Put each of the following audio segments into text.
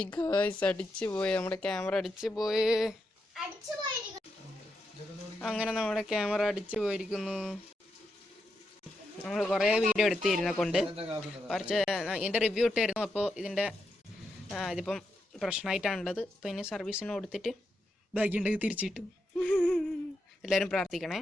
പോയി ഗൈസ്, അടിച്ചു പോയി, നമ്മുടെ ക്യാമറ അടിച്ചു പോയി. അങ്ങനെ നമ്മുടെ ക്യാമറ അടിച്ചു പോയിരിക്കുന്നു. നമ്മൾ കുറേ വീഡിയോ എടുത്തിരുന്ന കൊണ്ട് കുറച്ച് ഇതിൻ്റെ റിവ്യൂ ഇട്ടായിരുന്നു. അപ്പോൾ ഇതിപ്പം പ്രശ്നമായിട്ടാണുള്ളത്. അപ്പോൾ ഇനി സർവീസിന് കൊടുത്തിട്ട് ബാക്കി ഉണ്ടെങ്കിൽ തിരിച്ചു കിട്ടും. എല്ലാവരും പ്രാർത്ഥിക്കണേ.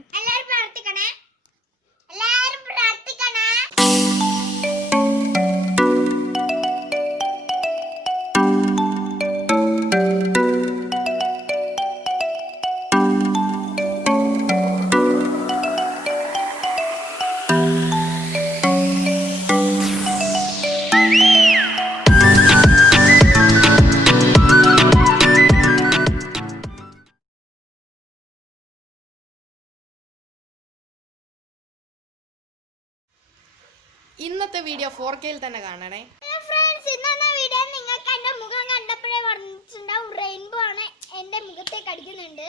ഇന്നത്തെ വീഡിയോ 4K തന്നെ കാണണേ ഫ്രണ്ട്സ്. ഇന്നത്തെ വീഡിയോ നിങ്ങൾക്ക് എന്റെ മുഖം കണ്ടപ്പോഴേ പറഞ്ഞിട്ടുണ്ടാവും റെയിൻബോ ആണ് എന്റെ മുഖത്തേക്ക് അടിക്കുന്നുണ്ട്.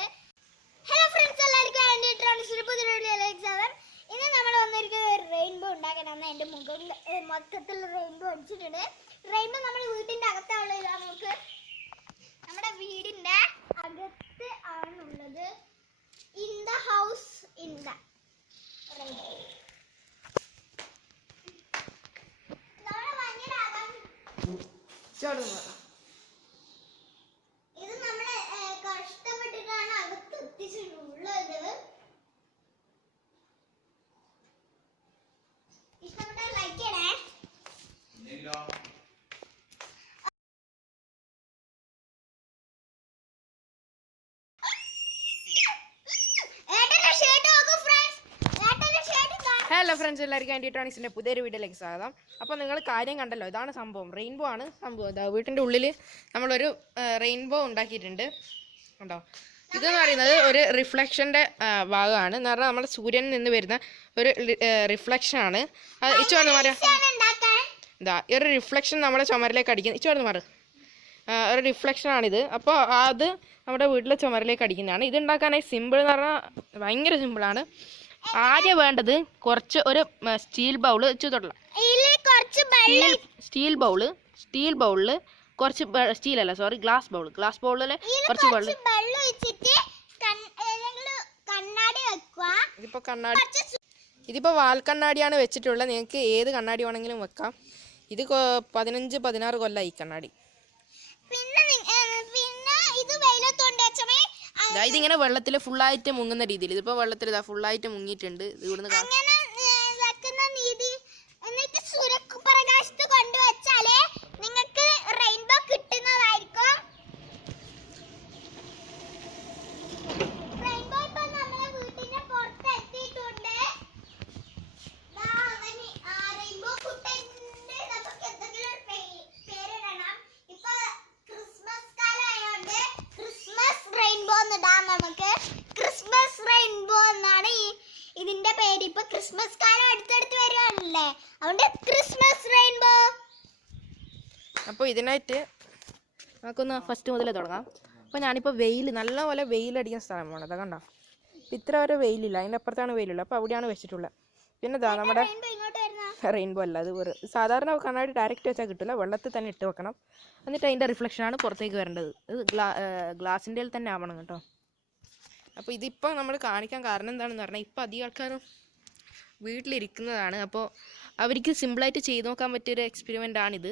ഹലോ ഫ്രണ്ട്സ്, എല്ലാവർക്കും IND-ECTRONICS പുതിയ വീഡിയോയിലേക്ക് സ്വാഗതം. ഇന്ന് നമ്മൾ വന്നിരിക്കുന്നത് റെയിൻബോ ഉണ്ടാക്കാനാണ്. എന്റെ മുഖം മൊത്തത്തിൽ റെയിൻബോ അടിച്ചിട്ടുണ്ട്. റെയിൻബോ നമ്മുടെ വീടിന്റെ അകത്താണുള്ള ഇതാണ്. നമുക്ക് നമ്മുടെ വീടിന്റെ അകത്ത് ആണുള്ളത്. In the house in the rainbow. ഇത് നമ്മള് കഷ്ടപ്പെട്ടിട്ടാണ് അകത്ത് എത്തിച്ചിട്ടുള്ളത്. ഇഷ്ടപ്പെട്ടാൽ ലൈക്ക് ചെയ്യണേ. ഹലോ ഫ്രണ്ട്സ്, എല്ലാവർക്കും IND-ECTRONICSന്റെ പുതിയൊരു വീഡിയോയിലേക്ക് സ്വാഗതം. അപ്പോൾ നിങ്ങൾ കാര്യം കണ്ടല്ലോ, ഇതാണ് സംഭവം. റെയിൻബോ ആണ് സംഭവം. ഇതാ വീട്ടിൻ്റെ ഉള്ളിൽ നമ്മളൊരു റെയിൻബോ ഉണ്ടാക്കിയിട്ടുണ്ട്. ഉണ്ടോ? ഇതെന്ന് പറയുന്നത് ഒരു റിഫ്ലക്ഷൻ്റെ ഭാഗമാണ്. എന്ന് പറഞ്ഞാൽ നമ്മുടെ സൂര്യനിൽ നിന്ന് വരുന്ന ഒരു റിഫ്ലക്ഷനാണ്. അത് ഇച്ചോന്ന് മാറിയ ഇതാ ഈ ഒരു റിഫ്ലക്ഷൻ നമ്മുടെ ചുമരിലേക്ക് അടിക്കുന്നത്. ഇച്ചോന്ന് മാറി ഒരു റിഫ്ലക്ഷനാണിത്. അപ്പോൾ അത് നമ്മുടെ വീട്ടിലെ ചുമരിലേക്ക് അടിക്കുന്നതാണ്. ഇത് ഉണ്ടാക്കാനായി സിമ്പിൾ എന്ന് പറഞ്ഞാൽ ഭയങ്കര സിമ്പിളാണ്. ആദ്യം വേണ്ടത് കുറച്ച് ഒരു സ്റ്റീൽ ബൗള് തൊടല സ്റ്റീൽ ബൗളിൽ കുറച്ച് സ്റ്റീലല്ല സോറി ഗ്ലാസ് ബൗളിൽ കുറച്ച് വെള്ളം. ഇതിപ്പോൾ വാൽക്കണ്ണാടിയാണ് വെച്ചിട്ടുള്ളത്. നിങ്ങൾക്ക് ഏത് കണ്ണാടി വേണമെങ്കിലും വെക്കാം. ഇത് 15-16 കൊല്ലമായി ഈ കണ്ണാടി. ഇതിങ്ങനെ വെള്ളത്തിൽ ഫുള്ളായിട്ട് മുങ്ങുന്ന രീതിയിൽ. ഇതിപ്പോൾ വെള്ളത്തിൽ ഇതാ ഫുള്ളായിട്ട് മുങ്ങിയിട്ടുണ്ട്. ഇത് ഇവിടുന്ന് ഇതിന്റെ പേര്. ഇപ്പൊ ക്രിസ്മസ് കാലം അടുത്തടുത്ത് വരുവാണല്ലേ, അതുകൊണ്ട് ക്രിസ്മസ് റെയിൻബോ. അപ്പോൾ ഇതിനായിട്ട് നമുക്കൊന്ന് ഫസ്റ്റ് മുതലേ തുടങ്ങാം. അപ്പോൾ ഞാനിപ്പോൾ നല്ലപോലെ വെയിലടിക്കുന്ന സ്ഥലം വേണം. അതാ കണ്ടോ, ഇത്ര വരെ വെയിലില്ല, അതിൻ്റെ അപ്പുറത്താണ് വെയിലുള്ളത്. അപ്പോൾ അവിടെയാണ് വെച്ചിട്ടുള്ളത്. പിന്നെ ഇതാ നമ്മുടെ റെയിൻബോ അല്ല, അത് ഒരു സാധാരണ കണ്ണാടി ഡയറക്റ്റ് വെച്ചാൽ കിട്ടില്ല, വെള്ളത്തിൽ തന്നെ ഇട്ട് വെക്കണം. എന്നിട്ട് അതിൻ്റെ റിഫ്ലക്ഷനാണ് പുറത്തേക്ക് വരേണ്ടത്. ഇത് ഗ്ലാസിൻ്റെ തന്നെ ആവണം കേട്ടോ. അപ്പോൾ ഇതിപ്പോൾ നമ്മൾ കാണിക്കാൻ കാരണം എന്താണെന്ന് പറഞ്ഞാൽ ഇപ്പോൾ അധികം ആൾക്കാരും വീട്ടിലിരിക്കുന്നതാണ്. അപ്പോൾ അവർക്ക് സിമ്പിളായിട്ട് ചെയ്ത് നോക്കാൻ പറ്റിയൊരു എക്സ്പെരിമെൻ്റ് ആണിത്.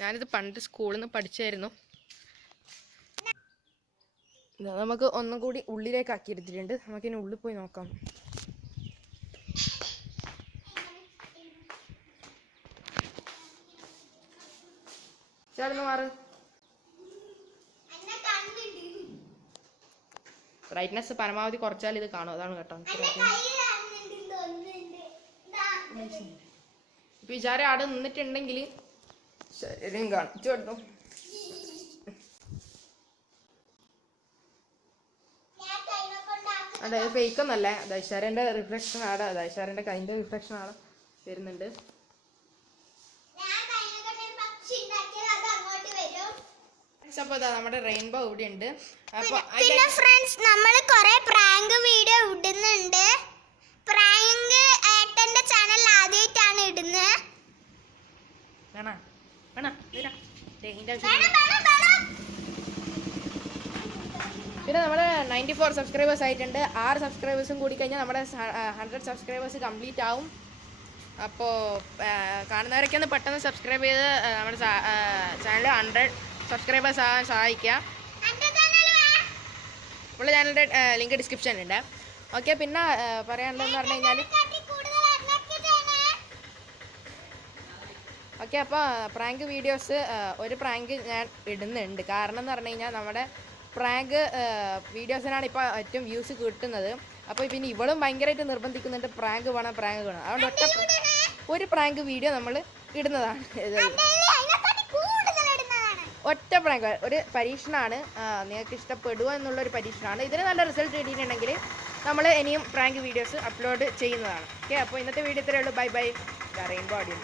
ഞാനിത് പണ്ട് സ്കൂളിൽ നിന്ന് പഠിച്ചായിരുന്നു. നമുക്ക് ഒന്നും കൂടി ഉള്ളിലേക്ക് ആക്കി എടുത്തിട്ടുണ്ട്. നമുക്കിനി ഉള്ളിൽ പോയി നോക്കാം. ചേർന്ന് മാറ്. ബ്രൈറ്റ്നസ് പരമാവധി കുറച്ചാൽ ഇത് കാണും, അതാണ് കേട്ടോ. ഇപ്പൊ വിചാരം അവിടെ നിന്നിട്ടുണ്ടെങ്കിൽ ശരീരം കാണിച്ചു കേട്ടോ. അതെ, ഫേക്ക് ഒന്നല്ല, ദൈശാരൻ്റെ റിഫ്ലക്ഷൻ ആണ്. ദൈശാരൻ്റെ കൈൻ്റെ റിഫ്ലക്ഷൻ ആണ് വരുന്നുണ്ട്. അപ്പോൾ നമ്മുടെ റെയിൻബോ ഇവിടെ ഉണ്ട്. പിന്നെ ഫ്രണ്ട്സ്, നമ്മൾ കുറെ പ്രാങ്ക് വീഡിയോ ഇടുന്നുണ്ട്. പ്രാങ്ക് ഏട്ടന്റെ ചാനൽ ആദ്യമായിട്ടാണ് ഇടുന്നത്. ഇതിൻ്റെ പിന്നെ നമ്മുടെ 94 സബ്സ്ക്രൈബേഴ്സ് ആയിട്ടുണ്ട്. 6 സബ്സ്ക്രൈബേഴ്സും കൂടി കഴിഞ്ഞാൽ നമ്മുടെ 100 സബ്സ്ക്രൈബേഴ്സ് കംപ്ലീറ്റ് ആവും. അപ്പോൾ കാണുന്നവരൊക്കെ ഒന്ന് പെട്ടെന്ന് സബ്സ്ക്രൈബ് ചെയ്ത് നമ്മുടെ ചാനൽ 100 സബ്സ്ക്രൈബേഴ്സ് ആകാൻ സഹായിക്കുക. ഉള്ള ചാനലിൻ്റെ ലിങ്ക് ഡിസ്ക്രിപ്ഷനിലുണ്ട്. ഓക്കെ, പിന്നെ പറയാനുള്ളതെന്ന് പറഞ്ഞു കഴിഞ്ഞാൽ ഓക്കെ, അപ്പോൾ പ്രാങ്ക് വീഡിയോസ് ഒരു പ്രാങ്ക് ഞാൻ ഇടുന്നുണ്ട്. കാരണം എന്ന് പറഞ്ഞു കഴിഞ്ഞാൽ നമ്മുടെ പ്രാങ്ക് വീഡിയോസിനാണ് ഇപ്പോൾ ഏറ്റവും വ്യൂസ് കിട്ടുന്നത്. അപ്പോൾ പിന്നെ ഇവളും ഭയങ്കരമായിട്ട് നിർബന്ധിക്കുന്നുണ്ട് പ്രാങ്ക് വേണം. അതുകൊണ്ട് ഒരു പ്രാങ്ക് വീഡിയോ നമ്മൾ ഇടുന്നതാണ്. ഒറ്റ പ്രാങ്ക്, ഒരു പരീക്ഷണമാണ്. നിങ്ങൾക്ക് ഇഷ്ടപ്പെടുക എന്നുള്ളൊരു പരീക്ഷണമാണ്. ഇതിന് നല്ല റിസൾട്ട് കിട്ടിയിട്ടുണ്ടെങ്കിൽ നമ്മൾ ഇനിയും പ്രാങ്ക് വീഡിയോസ് അപ്ലോഡ് ചെയ്യുന്നതാണ്. ഓക്കെ, അപ്പോൾ ഇന്നത്തെ വീഡിയോ ഇത്രയേ ഉള്ളൂ. Bye bye. Rainbow audio.